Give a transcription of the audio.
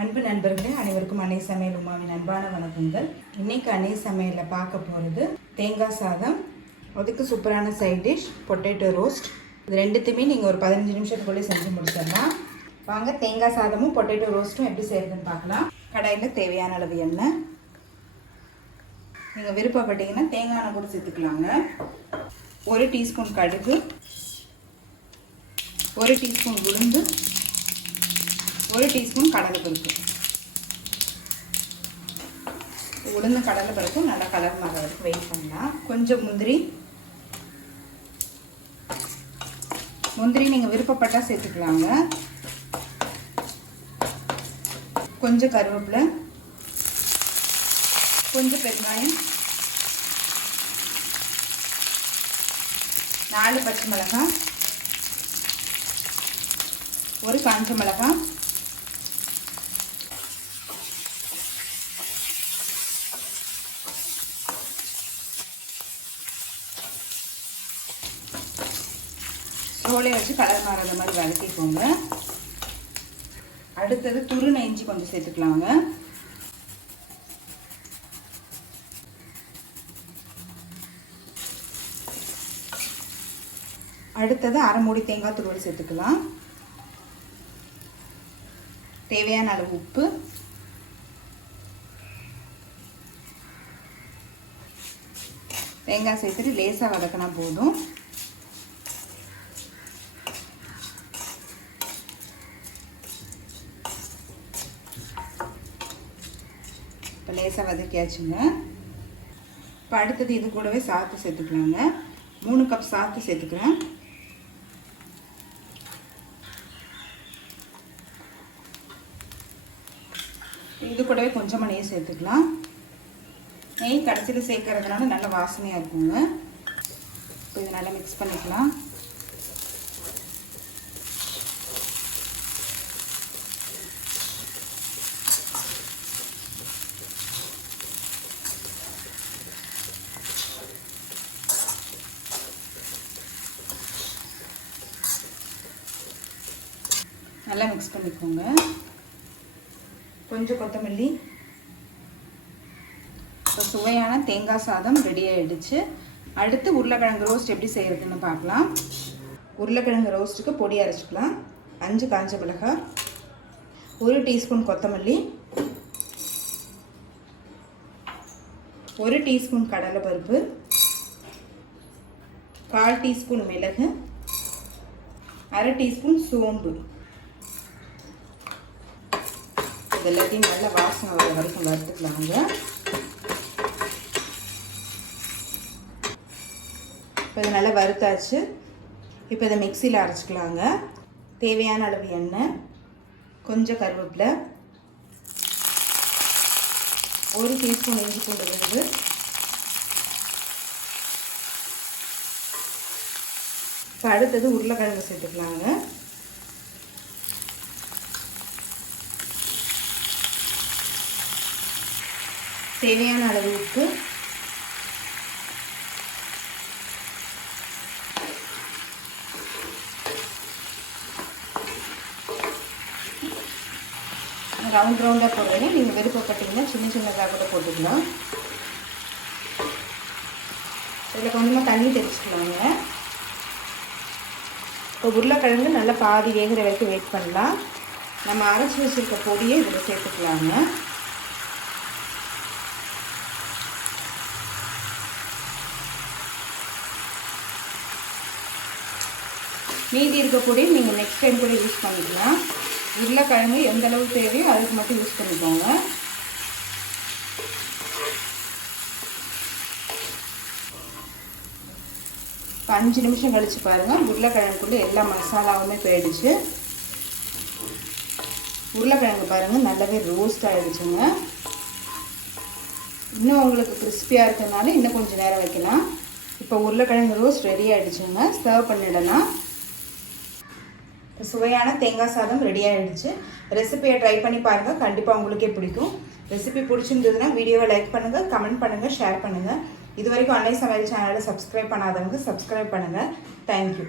அன்பு நண்பர்களே, அனைவருக்கும் அன்னை சமையல் உமாவின் அன்பான வணக்கங்கள். இன்னைக்கு அன்னை சமையலில் பார்க்க போகிறது தேங்காய் சாதம். அதுக்கு சூப்பரான சைட் டிஷ் பொட்டேட்டோ ரோஸ்ட். இது ரெண்டுத்தையுமே நீங்கள் ஒரு 15 நிமிஷத்துக்குள்ளே செஞ்சு முடிச்சிடலாம். வாங்க தேங்காய் சாதமும் பொட்டேட்டோ ரோஸ்ட்டும் எப்படி செய்யறதுன்னு பார்க்கலாம். கடாயில் தேவையான அளவு எண்ணெய், நீங்கள் விருப்பப்பட்டீங்கன்னா தேங்காய் எண்ணெய் கூட சேர்த்துக்கலாங்க. 1 டீஸ்பூன் கடுகு, 1 டீஸ்பூன் உளுந்து, 1 டீஸ்பூன் கடலைப்பருப்பு. உளுந்து கடலைப்பருப்பு நல்லா கலர் மாற வரைக்கும் வெயிட் பண்ணலாம். கொஞ்சம் முந்திரி நீங்கள் விருப்பப்பட்டால் சேர்த்துக்கலாங்க. கொஞ்சம் கருவேப்பிலை, கொஞ்சம் பெருங்காயம், 4 பச்சை மிளகாய், 1 காஞ்ச மிளகாய், ஸ்லோலே வச்சு கலர் மாறாத மாதிரி வதக்கிக்கோங்க. அடுத்தது துருண இஞ்சி கொஞ்சம் சேர்த்துக்கலாங்க. அடுத்தது அரை மூடி தேங்காய் துருவல் சேர்த்துக்கலாம். தேவையான அளவு உப்பு, தேங்காய் சேர்த்துட்டு லேசாக வதக்கினா போதும். இப்போ லேசாக வதக்கியாச்சுங்க. இப்போ அடுத்தது இது கூடவே சாத்து சேர்த்துக்கலாங்க. 3 கப் சாத்து சேர்த்துக்கிறேன். இது கூடவே கொஞ்சமாக நெய் சேர்த்துக்கலாம். நெய் கடைசியில் சேர்க்கறதுனால நல்ல வாசனையாக இருக்குங்க. இப்போ இதை நல்லா மிக்ஸ் பண்ணிக்கலாம். நல்லா மிக்ஸ் பண்ணிக்கோங்க. கொஞ்சம் கொத்தமல்லி. இப்போ சுவையான தேங்காய் சாதம் ரெடி ஆகிடுச்சு. அடுத்து உருளைக்கிழங்கு ரோஸ்ட் எப்படி செய்கிறதுன்னு பார்க்கலாம். உருளைக்கிழங்கு ரோஸ்ட்டுக்கு பொடி அரைச்சிக்கலாம். 5 காஞ்ச மிளகாய், 1 டீஸ்பூன் கொத்தமல்லி, 1 டீஸ்பூன் கடலைப்பருப்பு, 1/4 டீஸ்பூன் மிளகு, 1/2 டீஸ்பூன் சோம்பு. எல்லாத்தையும் நல்லா வாசனை வர வரைக்கும் வறுத்துக்கலாங்க. இப்போ இதை நல்லா வறுத்தாச்சு. இப்போ இதை மிக்சியில் அரைச்சிக்கலாங்க. தேவையான அளவு எண்ணெய், கொஞ்சம் கருவேப்பிலை, 1 டீஸ்பூன் இஞ்சி பூண்டு விழுது, இப்போ அடுத்தது உருளைக்கிழங்கு சேர்த்துக்கலாங்க. தேவையான அளவு உப்பு, ரவுண்டாக போடுறீங்க. நீங்கள் விருப்பப்பட்டீங்கன்னா சின்னதாக கூட போட்டுக்கலாம். இதில் கொஞ்சமாக தண்ணி தெளிச்சுக்கலாங்க. இப்போ உருளைக்கிழங்கு நல்லா பாதி வேகிற வரைக்கும் வெயிட் பண்ணலாம். நம்ம அரைச்சி வச்சுருக்க பொடியை இதில் சேர்த்துக்கலாங்க. மீதி இருக்கக்கூடிய நீங்கள் நெக்ஸ்ட் டைம் கூட யூஸ் பண்ணிக்கலாம். உருளைக்கிழங்கு எந்த அளவுக்கு தேவையோ அதுக்கு மட்டும் யூஸ் பண்ணிக்கோங்க. இப்போ 5 நிமிஷம் கழித்து பாருங்கள். உருளைக்கிழங்குக்குள்ளே எல்லா மசாலாவுமே போயிடுச்சு. உருளைக்கிழங்கு பாருங்கள் நல்லாவே ரோஸ்ட் ஆகிடுச்சுங்க. இன்னும் உங்களுக்கு கிறிஸ்பியாக இருக்கிறதுனால இன்னும் கொஞ்சம் நேரம் வைக்கலாம். இப்போ உருளைக்கிழங்கு ரோஸ்ட் ரெடி ஆகிடுச்சுங்க. சர்வ் பண்ணிடலாம். சுவையான தேங்காய் சாதம் ரெடி ஆகிடுச்சு. ரெசிபியை ட்ரை பண்ணி பாருங்கள். கண்டிப்பாக உங்களுக்கே பிடிக்கும். ரெசிபி பிடிச்சிருந்ததுன்னா வீடியோவை லைக் பண்ணுங்கள், கமெண்ட் பண்ணுங்கள், ஷேர் பண்ணுங்கள். இது வரைக்கும் அன்னை சமையல் சேனலை சப்ஸ்கிரைப் பண்ணாதவங்க சப்ஸ்கிரைப் பண்ணுங்கள். தேங்க்யூ.